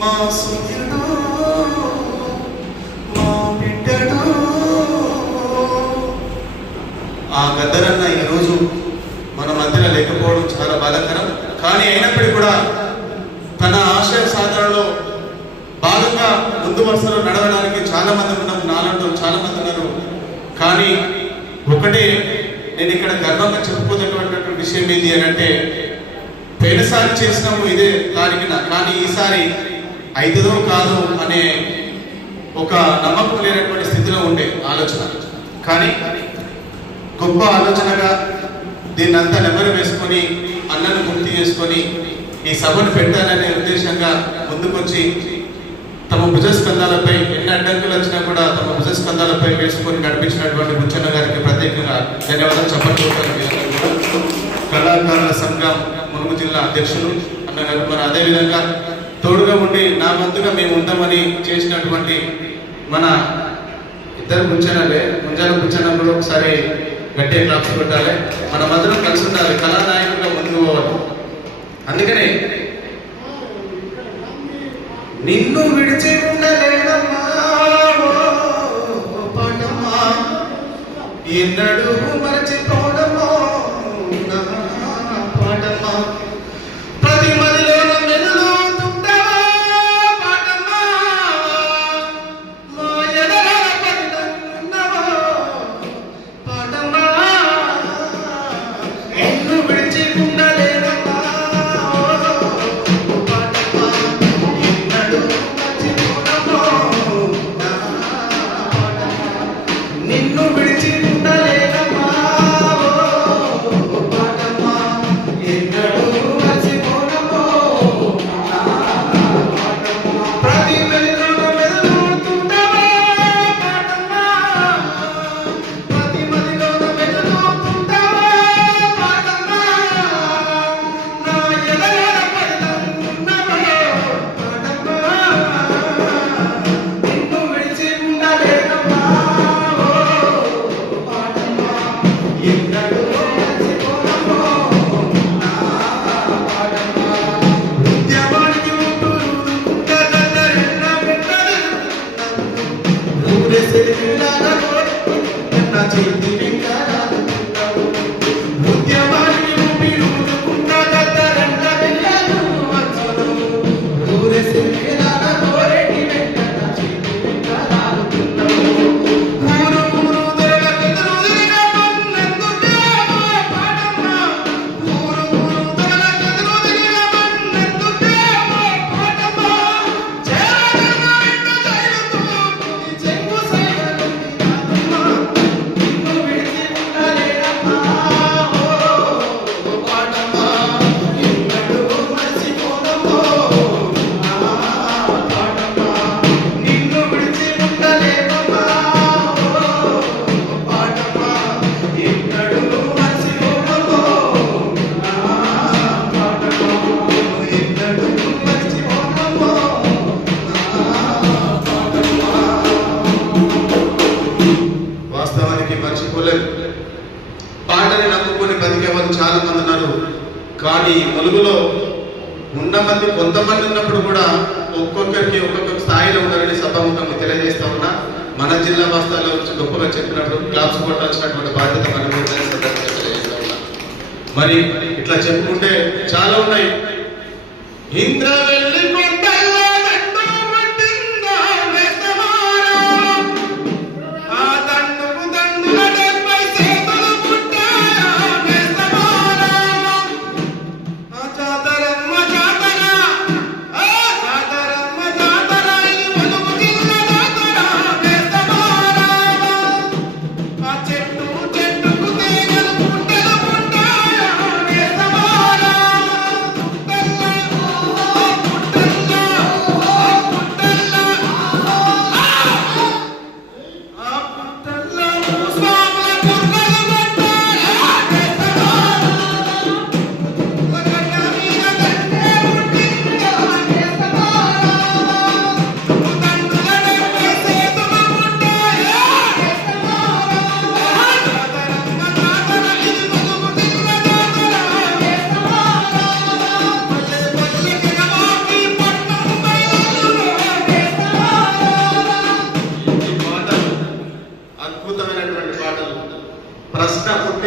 మా సుఖిడో మా బిడ్డడో. ఆ గద్దరన్న ఈరోజు మన మధ్యన లేకపోవడం చాలా బాధకరం. కానీ అయినప్పటికీ కూడా తన ఆశయ సాధనలో భాగంగా ముందు వరుసలో నడవడానికి చాలా మంది ఉన్నాం నాలంటూ చాలా మంది ఉన్నారు. కానీ ఒకటే నేను ఇక్కడ గర్వంగా చెప్పుకోదటువంటి విషయం ఏంటి అని అంటే పోయినసారి చేసినప్పుడు ఇదే దానికి కానీ ఈసారి ఐదుదో కాదు అనే ఒక నమ్మకం లేనటువంటి స్థితిలో ఉండే ఆలోచన. కానీ గొప్ప ఆలోచనగా దీన్ని అంతా నెమరు వేసుకొని అన్నను గుర్తు చేసుకొని ఈ సభను పెట్టాలనే ఉద్దేశంగా ముందుకొచ్చి తమ భుజస్కంధాలపై ఎన్ని అడ్డంకులు వచ్చినా కూడా తమ భుజస్కంధాలపై వేసుకొని నడిపించినటువంటి ముచ్చన్న గారికి ప్రత్యేకంగా ధన్యవాదాలు చెప్పట్లేదు కళాకారుల సంఘం మునుగు జిల్లా అధ్యక్షులు అన్నగారు. మరి అదేవిధంగా తోడుగా ఉండి నా వంతుగా మేము ఉంటామని చేసినటువంటి మన ఇద్దరు ముంచనాలే ముంజాల ముంచనంలో ఒకసారి గట్టే క్లాప్స్ కొట్టాలి. మన మధ్యలో కలిసి ఉండాలి కళానాయకుడిగా ముందుకు పోవాలి. అందుకనే నిన్ను విడిచి ఉండలేదమ్మా ఎన్నడూ మరచిపో మర్చిపోలేము పాటని నమ్ముకొని బతికే వాళ్ళు చాలా మంది ఉన్నారు. కానీ ములుగులో ఉన్న మంది కొంతమంది ఉన్నప్పుడు కూడా ఒక్కొక్కరికి ఒక్కొక్క స్థాయిలో ఉన్నారని సభాముఖంగా తెలియజేస్తా ఉన్నా. మన జిల్లా వాస్తవాల్లో వచ్చి గొప్పగా చెప్పినప్పుడు క్లాప్స్ కొట్టాల్సినటువంటి బాధ్యత మన తెలియజేస్తా ఉన్నా. మరి ఇట్లా చెప్పుకుంటే చాలా ఉన్నాయి. ఇంద్ర వెళ్ళి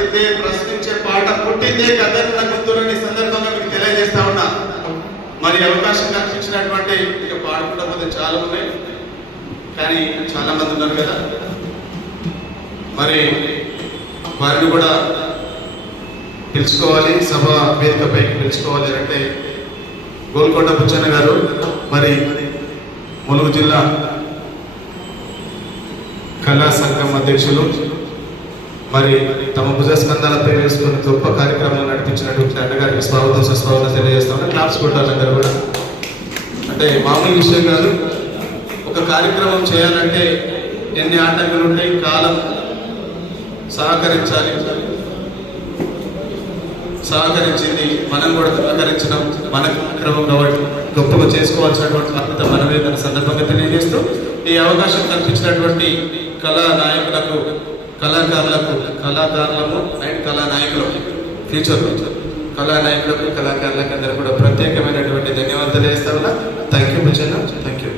ప్రశ్న ప్రశ్నించే పాట పుట్టిందే గద్దరున్న గుర్తులని సందర్భంగా మీకు తెలియజేస్తా ఉన్నా. మరి అవకాశం కల్పించినటువంటి ఇక కూడా పోతే చాలా ఉన్నాయి. కానీ చాలా మంది ఉన్నారు కదా. మరి వారిని కూడా పిలుచుకోవాలి సభ వేదికపైకి పిలుచుకోవాలి అంటే గోల్కొండ బుచ్చన్న గారు మరి ములుగు జిల్లా కళా సంఘం అధ్యక్షులు మరి తమ భుజస్కంధాలపై వేసుకుని గొప్ప కార్యక్రమాలు నడిపించినటువంటి అన్నగారికి స్వాగతం సుస్వాగతం తెలియజేస్తాం క్లాప్స్ కొట్టాలందరూ కూడా. అంటే మామూలు విషయం కాదు. ఒక కార్యక్రమం చేయాలంటే ఎన్ని ఆటంకులు ఉంటాయి కాలం సహకరించాలి. సహకరించింది మనం కూడా సహకరించడం మన కార్యక్రమం కాబట్టి గొప్పగా చేసుకోవాల్సినటువంటి బాధ్యత మనమే. దాని సందర్భంగా తెలియజేస్తూ ఈ అవకాశం కల్పించినటువంటి కళా నాయకులకు కళాకారులకు కళాకారులకు అండ్ కళానాయకులకు ఫ్యూచర్ కళానాయకులకు కళాకారులకు అందరూ కూడా ప్రత్యేకమైనటువంటి ధన్యవాదాలు తెలియజేస్తా ఉన్నా. Thank you Buchanna thank you